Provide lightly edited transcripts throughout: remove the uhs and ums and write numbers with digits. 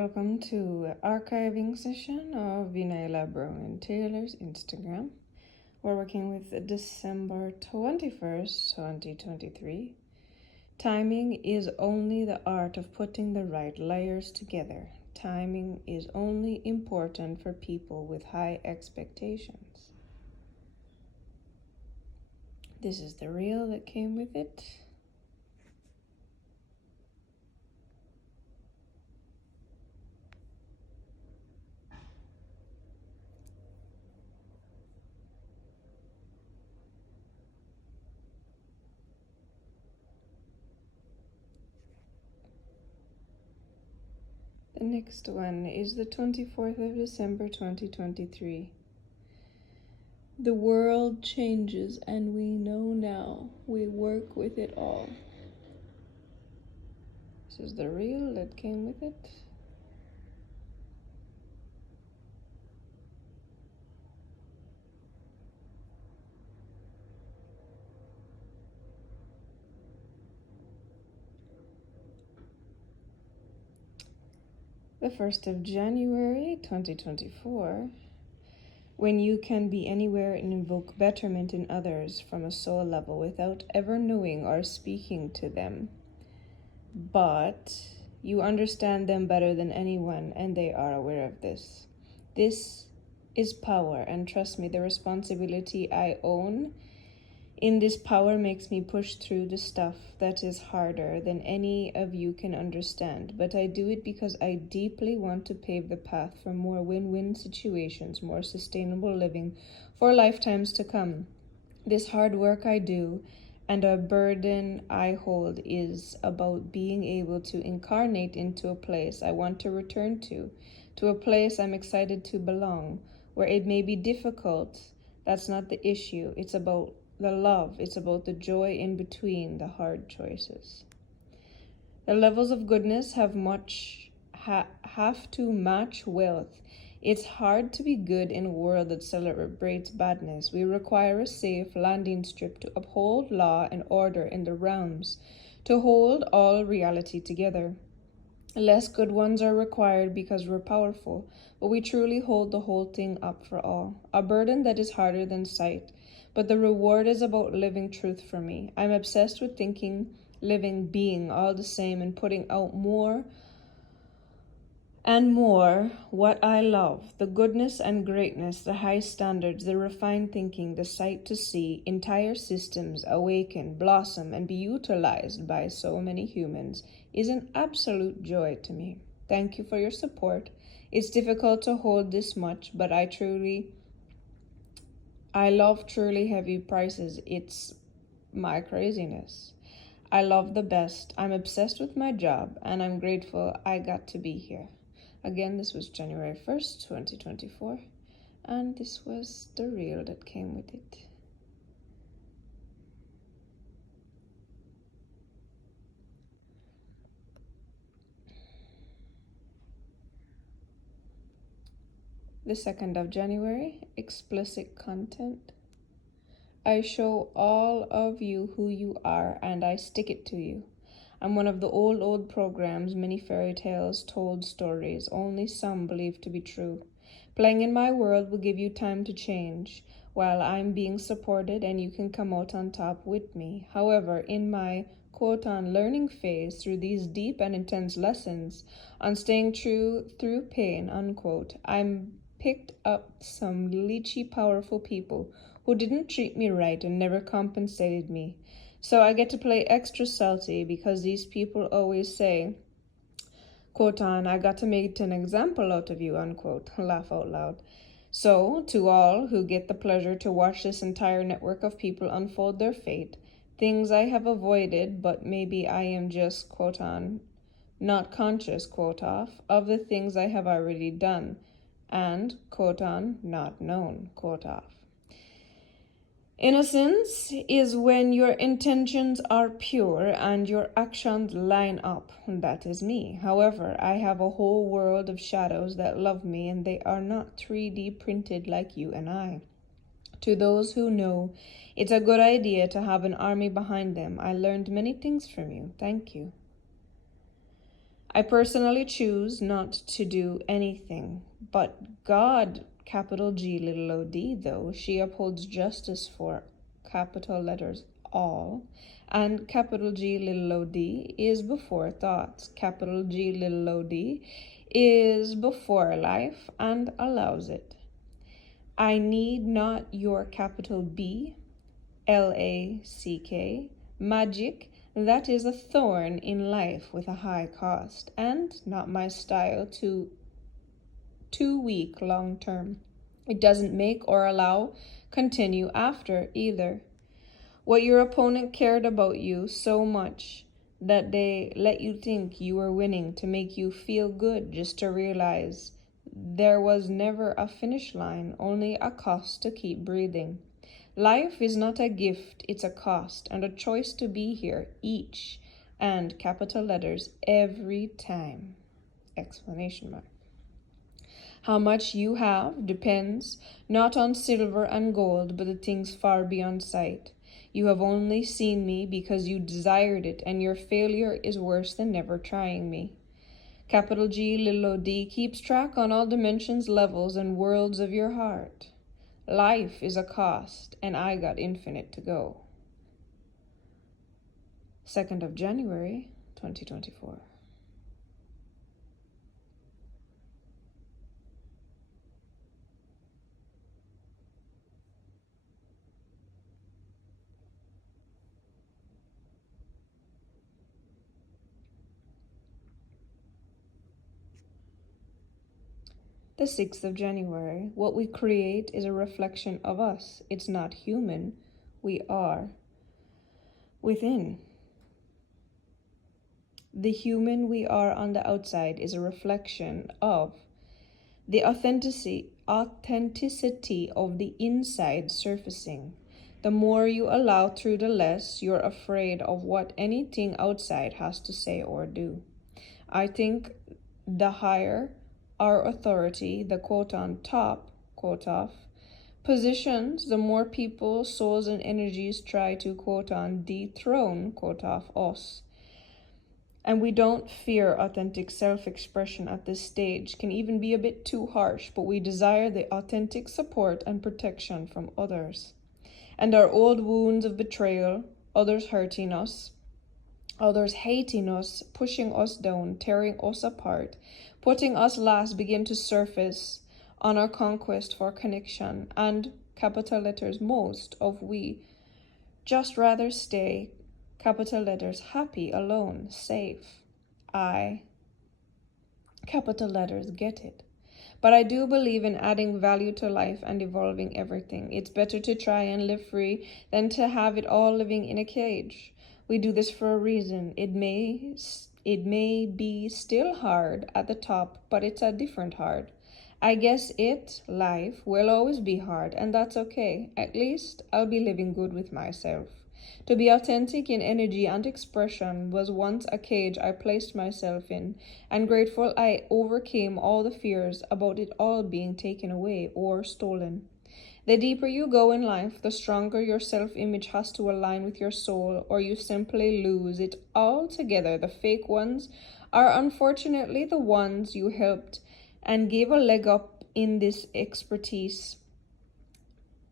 welcome to archiving session of Enyelah Brownin Taylor's Instagram. We're working with December 21st, 2023. Timing is only the art of putting the right layers together. Timing is only important for people with high expectations. This is the reel that came with it. The next one is the 24th of December 2023. The world changes and we know now. We work with it all. This is the reel that came with it. The 1st of January 2024. When you can be anywhere and invoke betterment in others from a soul level without ever knowing or speaking to them. But you understand them better than anyone and they are aware of this. This is power, and trust me, the responsibility I own in this power makes me push through the stuff that is harder than any of you can understand. But I do it because I deeply want to pave the path for more win-win situations, more sustainable living for lifetimes to come. This hard work I do and a burden I hold is about being able to incarnate into a place I want to return to a place I'm excited to belong, where it may be difficult. That's not the issue. It's about the love. It's about the joy in between the hard choices. The levels of goodness have to match wealth. It's hard to be good in a world that celebrates badness. We require a safe landing strip to uphold law and order in the realms, to hold all reality together. Less good ones are required because we're powerful, but we truly hold the whole thing up for all. A burden that is harder than sight, but the reward is about living truth for me. I'm obsessed with thinking, living, being all the same, and putting out more and more what I love, the goodness and greatness, the high standards, the refined thinking, the sight to see, entire systems awaken, blossom, and be utilized by so many humans is an absolute joy to me. Thank you for your support. It's difficult to hold this much, but I love truly heavy prices. It's my craziness. I love the best. I'm obsessed with my job, and I'm grateful I got to be here. Again, this was January 1st, 2024, and this was the reel that came with it. The 2nd of January, explicit content. I show all of you who you are, and I stick it to you. I'm one of the old programs, many fairy tales, told stories, only some believe to be true. Playing in my world will give you time to change, while I'm being supported and you can come out on top with me. However, in my quote-on learning phase through these deep and intense lessons on staying true through pain, unquote, I'm picked up some leechy powerful people who didn't treat me right and never compensated me. So I get to play extra salty because these people always say, quote on, I got to make an example out of you, unquote, laugh out loud. So to all who get the pleasure to watch this entire network of people unfold their fate, things I have avoided, but maybe I am just, quote on, not conscious, quote off, of the things I have already done, and, quote on, not known, quote off. Innocence is when your intentions are pure and your actions line up. That is me. However, I have a whole world of shadows that love me, and they are not 3D printed like you and I. To those who know, it's a good idea to have an army behind them. I learned many things from you. Thank you. I personally choose not to do anything, but God, capital G, little o d, though, she upholds justice for capital letters all, and capital G, little o d is before thoughts. Capital G, little o d is before life and allows it. I need not your capital B, LACK, magic. That is a thorn in life with a high cost, and not my style too weak long term. It doesn't make or allow continue after either. What your opponent cared about you so much that they let you think you were winning to make you feel good, just to realize there was never a finish line, only a cost to keep breathing. Life is not a gift, it's a cost and a choice to be here each and capital letters every time. Explanation mark. How much you have depends not on silver and gold, but the things far beyond sight. You have only seen me because you desired it, and your failure is worse than never trying me. Capital G, little o d keeps track on all dimensions, levels, and worlds of your heart. Life is a cost, and I got infinite to go. 2nd of January, 2024. The 6th of January. What we create is a reflection of us. It's not human. We are within. The human we are on the outside is a reflection of the authenticity of the inside surfacing. The more you allow through, the less you're afraid of what anything outside has to say or do. I think the higher our authority, the quote on top, quote off, positions, the more people, souls, and energies try to quote on dethrone, quote off, us. And we don't fear authentic self-expression at this stage, can even be a bit too harsh, but we desire the authentic support and protection from others. And our old wounds of betrayal, others hurting us, others hating us, pushing us down, tearing us apart, putting us last, begin to surface on our conquest for connection. And capital letters, most of we just rather stay, capital letters, happy, alone, safe. I, capital letters, get it. But I do believe in adding value to life and evolving everything. It's better to try and live free than to have it all living in a cage. We do this for a reason. It may be still hard at the top, but it's a different hard. I guess life, will always be hard, and that's okay. At least I'll be living good with myself. To be authentic in energy and expression was once a cage I placed myself in, and grateful I overcame all the fears about it all being taken away or stolen. The deeper you go in life, the stronger your self-image has to align with your soul, or you simply lose it altogether. The fake ones are unfortunately the ones you helped and gave a leg up in this expertise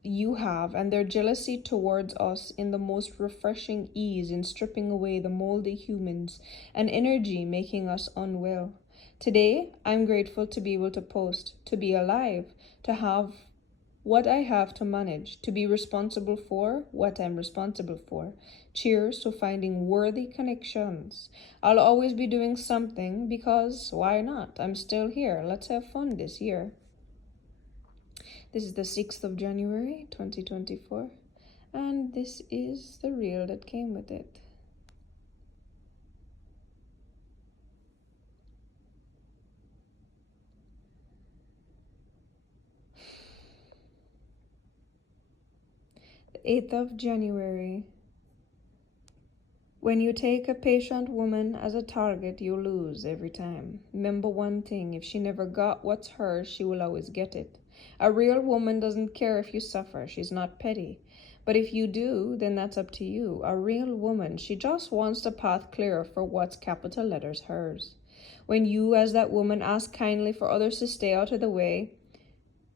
you have, and their jealousy towards us in the most refreshing ease in stripping away the moldy humans and energy making us unwell. Today, I'm grateful to be able to post, to be alive, to have what I have to manage, to be responsible for what I'm responsible for. Cheers to finding worthy connections. I'll always be doing something because why not? I'm still here. Let's have fun this year. This is the 6th of January, 2024, and this is the reel that came with it. The 8th of January. When you take a patient woman as a target, you lose every time. Remember one thing, if she never got what's hers, she will always get it. A real woman doesn't care if you suffer. She's not petty. But if you do, then that's up to you. A real woman, she just wants the path clear for what's capital letters hers. When you, as that woman, ask kindly for others to stay out of the way,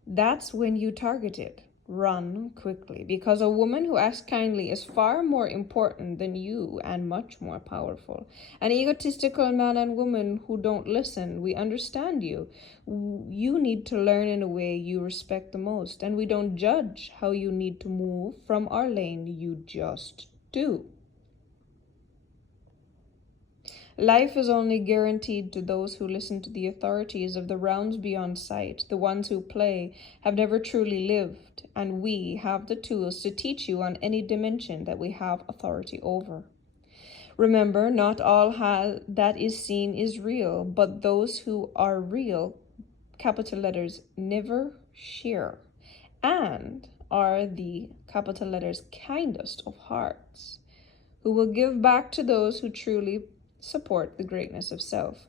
that's when you target it. Run quickly, because a woman who acts kindly is far more important than you and much more powerful. An egotistical man and woman who don't listen, we understand you. You need to learn in a way you respect the most, and we don't judge how you need to move from our lane, you just do. Life is only guaranteed to those who listen to the authorities of the realms beyond sight. The ones who play have never truly lived, and we have the tools to teach you on any dimension that we have authority over. Remember, not all that is seen is real, but those who are real, capital letters, never share, and are the capital letters kindest of hearts, who will give back to those who truly support the greatness of self.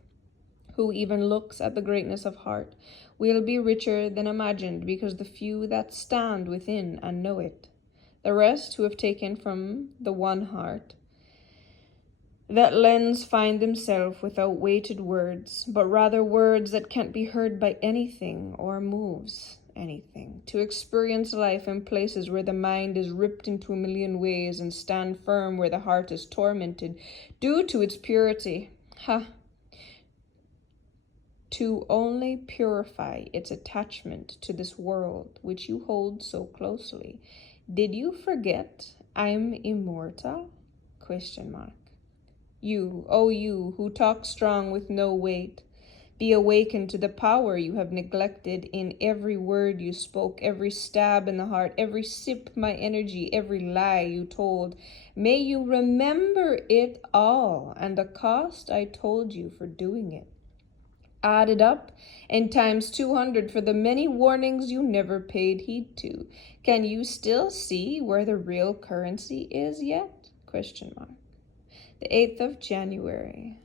Who even looks at the greatness of heart will be richer than imagined, because the few that stand within and know it. The rest who have taken from the one heart that lens find themselves without weighted words, but rather words that can't be heard by anything or moves anything, to experience life in places where the mind is ripped into a million ways and stand firm where the heart is tormented due to its purity. To only purify its attachment to this world which you hold so closely. Did you forget I'm immortal? Question mark. You, oh you, who talk strong with no weight, be awakened to the power you have neglected in every word you spoke, every stab in the heart, every sip my energy, every lie you told. May you remember it all and the cost I told you for doing it. Add it up and times 200 for the many warnings you never paid heed to. Can you still see where the real currency is yet? Question mark. The 8th of January.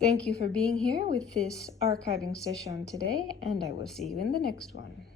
Thank you for being here with this archiving session today, and I will see you in the next one.